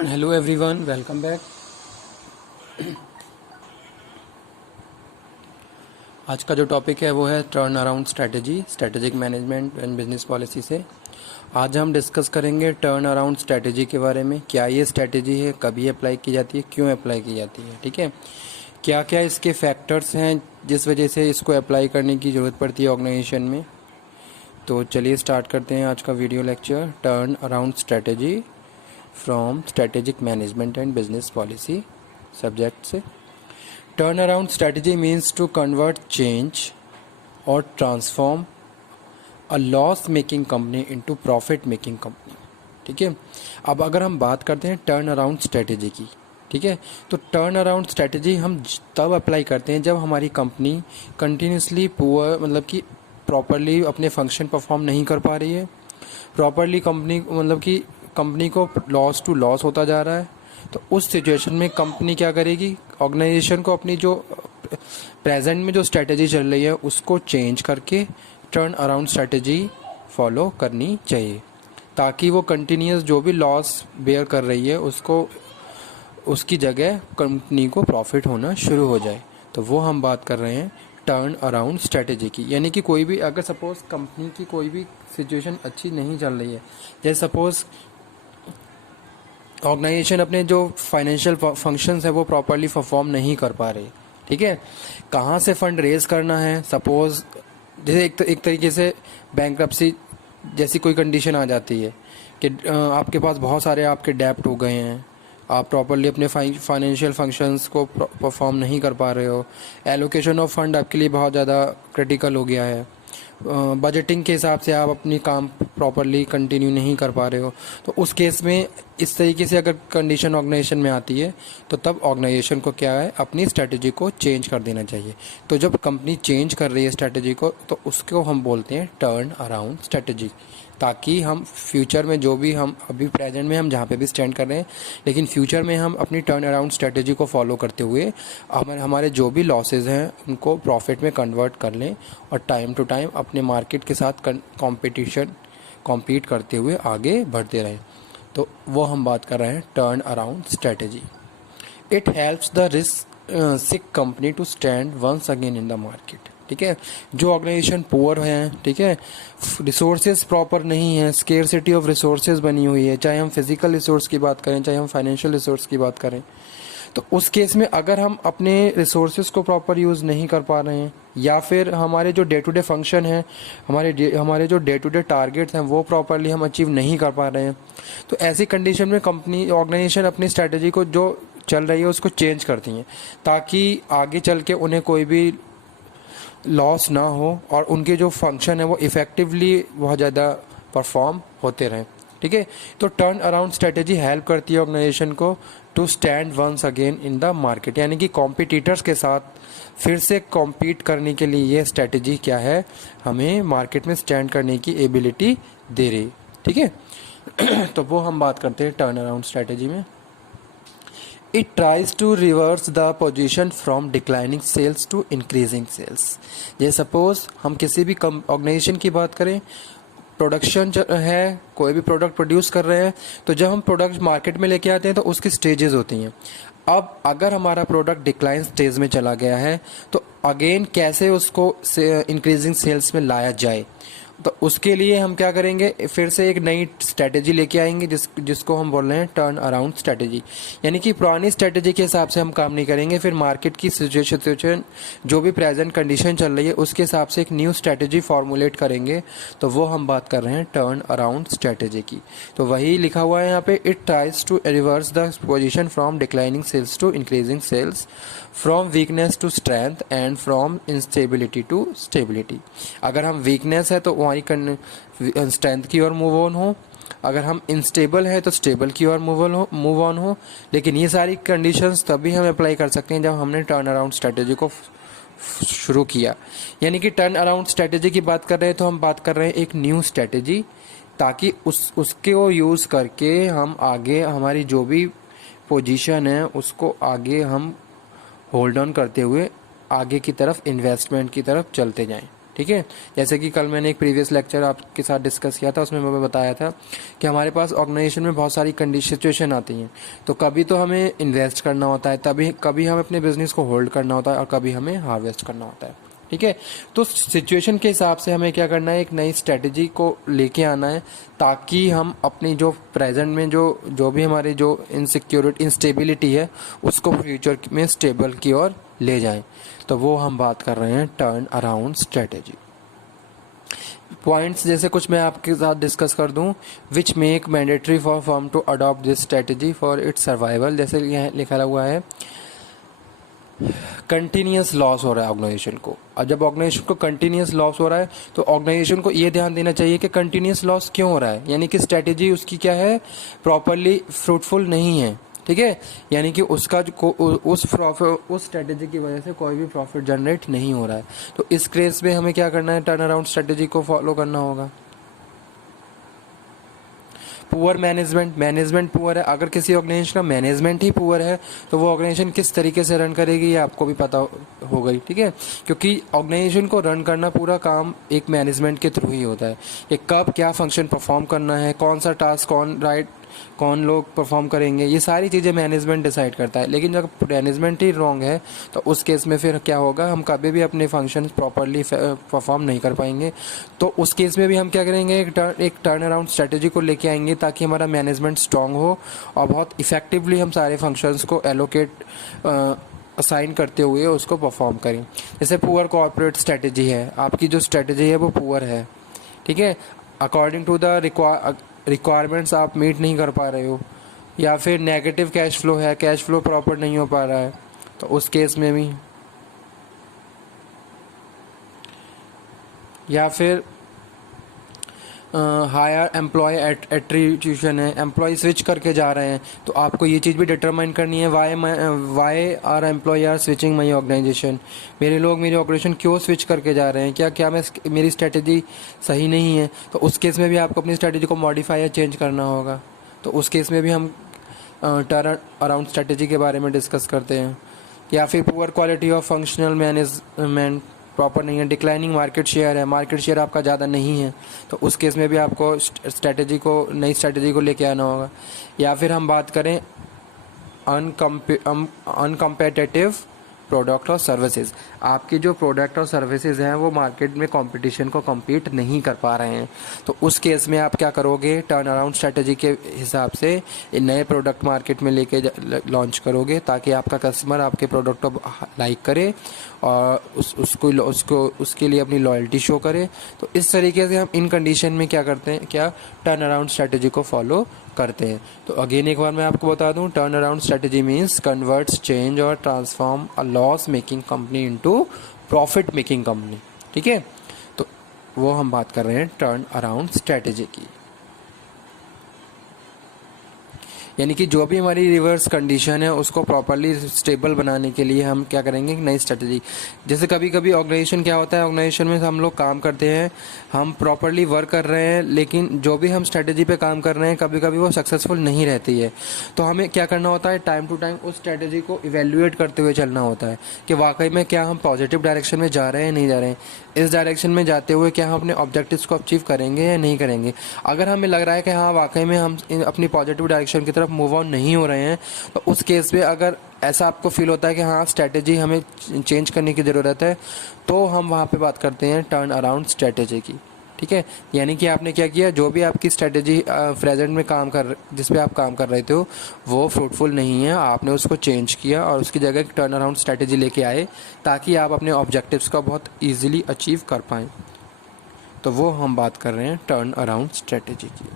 Hello everyone, welcome back. आज का जो टॉपिक है वो है turn around strategy, strategic management and business policy से। आज हम डिस्कस करेंगे टर्न अराउंड स्ट्रेटजी के बारे में। क्या ये स्ट्रेटजी है, कभी अप्लाई की जाती है, क्यों अप्लाई की जाती है, ठीक है। क्या क्या इसके फैक्टर्स हैं जिस वजह से इसको अप्लाई करने की ज़रूरत पड़ती है ऑर्गेनाइजेशन में। तो चलिए स्टार्ट करते हैं आज का video lecture, turn around strategy from strategic management and business policy subject से। Turnaround strategy means to convert change or transform a loss making company into profit making company। ठीक है। अब अगर हम बात करते हैं टर्न अराउंड स्ट्रेटेजी की, ठीक है, तो टर्न अराउंड स्ट्रेटेजी हम तब अप्लाई करते हैं जब हमारी कंपनी कंटिन्यूसली पुअर, मतलब कि प्रॉपरली अपने फंक्शन परफॉर्म नहीं कर पा रही है, प्रॉपरली कंपनी मतलब कि कंपनी को लॉस टू लॉस होता जा रहा है। तो उस सिचुएशन में कंपनी क्या करेगी, ऑर्गेनाइजेशन को अपनी जो प्रेजेंट में जो स्ट्रेटजी चल रही है उसको चेंज करके टर्न अराउंड स्ट्रेटजी फॉलो करनी चाहिए, ताकि वो कंटिन्यूस जो भी लॉस बेयर कर रही है उसको उसकी जगह कंपनी को प्रॉफिट होना शुरू हो जाए। तो वो हम बात कर रहे हैं टर्न अराउंड स्ट्रेटजी की। यानी कि कोई भी अगर सपोज कंपनी की कोई भी सिचुएशन अच्छी नहीं चल रही है, जैसे सपोज ऑर्गेनाइजेशन अपने जो फाइनेंशियल फंक्शंस है वो प्रॉपरली परफॉर्म नहीं कर पा रही, ठीक है, कहाँ से फंड रेज करना है। सपोज जैसे एक तरीके से बैंक्रप्सी जैसी कोई कंडीशन आ जाती है कि आपके पास बहुत सारे आपके डेप्ट हो गए हैं, आप प्रॉपरली अपने फाइनेंशियल फंक्शंस को परफॉर्म नहीं कर पा रहे हो, एलोकेशन ऑफ फंड आपके लिए बहुत ज़्यादा क्रिटिकल हो गया है, बजटिंग के हिसाब से आप अपनी काम प्रॉपरली कंटिन्यू नहीं कर पा रहे हो। तो उस केस में इस तरीके से अगर कंडीशन ऑर्गेनाइजेशन में आती है तो तब ऑर्गेनाइजेशन को क्या है, अपनी स्ट्रेटजी को चेंज कर देना चाहिए। तो जब कंपनी चेंज कर रही है स्ट्रेटजी को तो उसको हम बोलते हैं टर्न अराउंड स्ट्रेटजी, ताकि हम फ्यूचर में जो भी हम अभी प्रेजेंट में हम जहाँ पे भी स्टैंड कर रहे हैं, लेकिन फ्यूचर में हम अपनी टर्न अराउंड स्ट्रेटजी को फॉलो करते हुए हमारे जो भी लॉसेज हैं उनको प्रॉफिट में कन्वर्ट कर लें और टाइम टू टाइम अपने मार्केट के साथ कॉम्पीट करते हुए आगे बढ़ते रहें। तो वो हम बात कर रहे हैं turn around strategy. It helps the sick company to stand once again in the market, ठीक है। जो ऑर्गेनाइजेशन पुअर हैं, ठीक है, रिसोर्सेज प्रॉपर नहीं है, स्केर्सिटी ऑफ रिसोर्सेज बनी हुई है, चाहे हम फिजिकल रिसोर्स की बात करें चाहे हम फाइनेंशियल रिसोर्स की बात करें, तो उस केस में अगर हम अपने रिसोर्सेज को प्रॉपर यूज़ नहीं कर पा रहे हैं या फिर हमारे जो डे टू डे फंक्शन है, हमारे जो डे टू डे टारगेट्स हैं वो प्रॉपरली हम अचीव नहीं कर पा रहे हैं, तो ऐसी कंडीशन में कंपनी ऑर्गेनाइजेशन अपनी स्ट्रैटेजी को जो चल रही है उसको चेंज करती हैं, ताकि आगे चल के उन्हें कोई भी लॉस ना हो और उनके जो फंक्शन है वो इफ़ेक्टिवली बहुत ज़्यादा परफॉर्म होते रहें, ठीक है। तो टर्न अराउंड स्ट्रेटेजी हेल्प करती है ऑर्गेनाइजेशन को to stand once again in the market, यानी कि कॉम्पिटिटर्स के साथ फिर से कॉम्पीट करने के लिए ये स्ट्रेटेजी क्या है, हमें मार्केट में स्टैंड करने की एबिलिटी दे रही, ठीक है। तो वो हम बात करते हैं टर्न अराउंड स्ट्रेटेजी में। It tries to reverse the position from declining sales to increasing sales। ये सपोज हम किसी भी ऑर्गेनाइजेशन की बात करें, प्रोडक्शन है, कोई भी प्रोडक्ट प्रोड्यूस कर रहे हैं, तो जब हम प्रोडक्ट मार्केट में लेके आते हैं तो उसकी स्टेजेस होती हैं। अब अगर हमारा प्रोडक्ट डिक्लाइन स्टेज में चला गया है तो अगेन कैसे उसको इंक्रीजिंग सेल्स में लाया जाए, तो उसके लिए हम क्या करेंगे, फिर से एक नई स्ट्रेटेजी लेके आएंगे जिसको हम बोल रहे हैं टर्न अराउंड स्ट्रेटेजी। यानी कि पुरानी स्ट्रेटेजी के हिसाब से हम काम नहीं करेंगे, फिर मार्केट की सिचुएशन जो भी प्रेजेंट कंडीशन चल रही है उसके हिसाब से एक न्यू स्ट्रेटेजी फॉर्मुलेट करेंगे। तो वो हम बात कर रहे हैं टर्न अराउंड स्ट्रेटेजी की। तो वही लिखा हुआ है यहाँ पे, it tries to reverse the position from declining sales to increasing sales, from weakness to strength and from instability to stability. अगर हम वीकनेस है तो हमारी स्ट्रेंथ की ओर मूव ऑन हो, अगर हम इंस्टेबल है तो स्टेबल की ओर मूव ऑन हो। लेकिन ये सारी कंडीशंस तभी हम अप्लाई कर सकते हैं जब हमने टर्न अराउंड स्ट्रेटेजी को शुरू किया। यानी कि टर्न अराउंड स्ट्रेटेजी की बात कर रहे हैं तो हम बात कर रहे हैं एक न्यू स्ट्रेटेजी, ताकि उसके वो यूज़ करके हम आगे हमारी जो भी पोजीशन है उसको आगे हम होल्ड ऑन करते हुए आगे की तरफ इन्वेस्टमेंट की तरफ चलते जाएं, ठीक है। जैसे कि कल मैंने एक प्रीवियस लेक्चर आपके साथ डिस्कस किया था, उसमें मैंने बताया था कि हमारे पास ऑर्गेनाइजेशन में बहुत सारी सिचुएशन आती हैं। तो कभी तो हमें इन्वेस्ट करना होता है, तभी कभी हमें अपने बिजनेस को होल्ड करना होता है, और कभी हमें हार्वेस्ट करना होता है। ठीक है। तो सिचुएशन के हिसाब से हमें क्या करना है, एक नई स्ट्रेटजी को लेके आना है, ताकि हम अपनी जो प्रेजेंट में जो भी हमारी जो इंस्टेबिलिटी है उसको फ्यूचर में स्टेबल की ओर ले जाएं। तो वो हम बात कर रहे हैं टर्न अराउंड स्ट्रेटेजी। पॉइंट्स जैसे कुछ मैं आपके साथ डिस्कस कर दूं, which make mandatory for firm to adopt this strategy for its survival. जैसे यहाँ लिखा हुआ है, कंटिन्यूस लॉस हो रहा है ऑर्गेनाइजेशन को। अब जब ऑर्गेनाइजेशन को कंटिन्यूस लॉस हो रहा है तो ऑर्गेनाइजेशन को ये ध्यान देना चाहिए कि कंटिन्यूस लॉस क्यों हो रहा है, यानी कि स्ट्रेटेजी उसकी क्या है, प्रॉपरली फ्रूटफुल नहीं है। ठीक है। यानी कि उस स्ट्रेटेजी की वजह से कोई भी प्रॉफिट जनरेट नहीं हो रहा है। तो इस केस में हमें क्या करना है, टर्न अराउंड स्ट्रेटेजी को फॉलो करना होगा। पुअर मैनेजमेंट पुअर है। अगर किसी ऑर्गेनाइजेशन का मैनेजमेंट ही पुअर है तो वो ऑर्गेनाइजेशन किस तरीके से रन करेगी ये आपको भी पता हो गई। ठीक है। क्योंकि ऑर्गेनाइजेशन को रन करना पूरा काम एक मैनेजमेंट के थ्रू ही होता है कि कब क्या फंक्शन परफॉर्म करना है, कौन सा टास्क कौन लोग परफॉर्म करेंगे, ये सारी चीज़ें मैनेजमेंट डिसाइड करता है। लेकिन जब मैनेजमेंट ही रॉन्ग है तो उस केस में फिर क्या होगा, हम कभी भी अपने फंक्शन प्रॉपरली परफॉर्म नहीं कर पाएंगे। तो उस केस में भी हम क्या करेंगे, एक टर्न अराउंड स्ट्रेटेजी को लेके आएंगे ताकि हमारा मैनेजमेंट स्ट्रांग हो और बहुत इफेक्टिवली हम सारे फंक्शंस को एलोकेट असाइन करते हुए उसको परफॉर्म करें। जैसे पुअर कॉर्पोरेट स्ट्रेटेजी है, आपकी जो स्ट्रेटेजी है वो पुअर है। ठीक है। अकॉर्डिंग टू द रिक्वायरमेंट्स आप मीट नहीं कर पा रहे हो, या फिर नेगेटिव कैश फ्लो है, कैश फ्लो प्रॉपर नहीं हो पा रहा है, तो उस केस में भी, या फिर हायर एम्प्लॉय एट्रीब्यूशन है, एम्प्लॉय स्विच करके जा रहे हैं, तो आपको ये चीज़ भी डिटरमाइन करनी है, why are employ are switching my organisation. मेरे लोग मेरे ऑर्गेनाइजेशन क्यों स्विच करके जा रहे हैं, क्या मेरी स्ट्रेटेजी सही नहीं है। तो उस केस में भी आपको अपनी स्ट्रेटेजी को मॉडिफाई या चेंज करना होगा। तो उस केस में भी हम टर्न अराउंड स्ट्रेटेजी के बारे में डिस्कस करते हैं। या फिर poor quality of functional management proper नहीं है, डिक्लाइनिंग मार्केट शेयर है, मार्केट शेयर आपका ज़्यादा नहीं है, तो उस केस में भी आपको नई स्ट्रेटेजी को लेके आना होगा। या फिर हम बात करें अनकम्पेटिटिव प्रोडक्ट और सर्विसेज, आपके जो प्रोडक्ट और सर्विसेज हैं वो मार्केट में कंपटीशन को कम्पीट नहीं कर पा रहे हैं, तो उस केस में आप क्या करोगे, टर्न अराउंड स्ट्रेटेजी के हिसाब से नए प्रोडक्ट मार्केट में लेके लॉन्च करोगे ताकि आपका कस्टमर आपके प्रोडक्ट को लाइक करे और उसके लिए अपनी लॉयल्टी शो करे। तो इस तरीके से हम इन कंडीशन में क्या करते हैं, क्या टर्न अराउंड स्ट्रेटेजी को फॉलो करते हैं। तो अगेन एक बार मैं आपको बता दूं, turn around strategy means converts, change और transform a loss making company into profit making company. ठीक है। तो वो हम बात कर रहे हैं टर्न अराउंड स्ट्रेटेजी की। यानी कि जो भी हमारी रिवर्स कंडीशन है उसको प्रॉपरली स्टेबल बनाने के लिए हम क्या करेंगे, नई स्ट्रेटजी। जैसे कभी कभी ऑर्गेनाइजेशन क्या होता है, ऑर्गेनाइजेशन में हम लोग काम करते हैं, हम प्रॉपरली वर्क कर रहे हैं, लेकिन जो भी हम स्ट्रेटजी पे काम कर रहे हैं कभी कभी वो सक्सेसफुल नहीं रहती है। तो हमें क्या करना होता है, टाइम टू टाइम उस स्ट्रेटजी को इवेल्युएट करते हुए चलना होता है कि वाकई में क्या हम पॉजिटिव डायरेक्शन में जा रहे हैं, नहीं जा रहे हैं। इस डायरेक्शन में जाते हुए क्या हम अपने ऑब्जेक्टिव्स को अचीव करेंगे या नहीं करेंगे। अगर हमें लग रहा है कि हाँ वाकई में हम अपनी पॉजिटिव डायरेक्शन की तरफ मूव ऑन नहीं हो रहे हैं, तो उस केस में अगर ऐसा आपको फील होता है कि हाँ स्ट्रेटेजी हमें चेंज करने की ज़रूरत है, तो हम वहाँ पे बात करते हैं टर्न अराउंड स्ट्रेटेजी की। ठीक है। यानी कि आपने क्या किया, जो भी आपकी स्ट्रेटेजी प्रेजेंट में जिस पे आप काम कर रहे थे वो फ्रूटफुल नहीं है, आपने उसको चेंज किया और उसकी जगह एक टर्न अराउंड स्ट्रेटेजी लेके आए ताकि आप अपने ऑब्जेक्टिव्स को बहुत ईजिली अचीव कर पाएँ। तो वो हम बात कर रहे हैं टर्न अराउंड स्ट्रेटेजी की।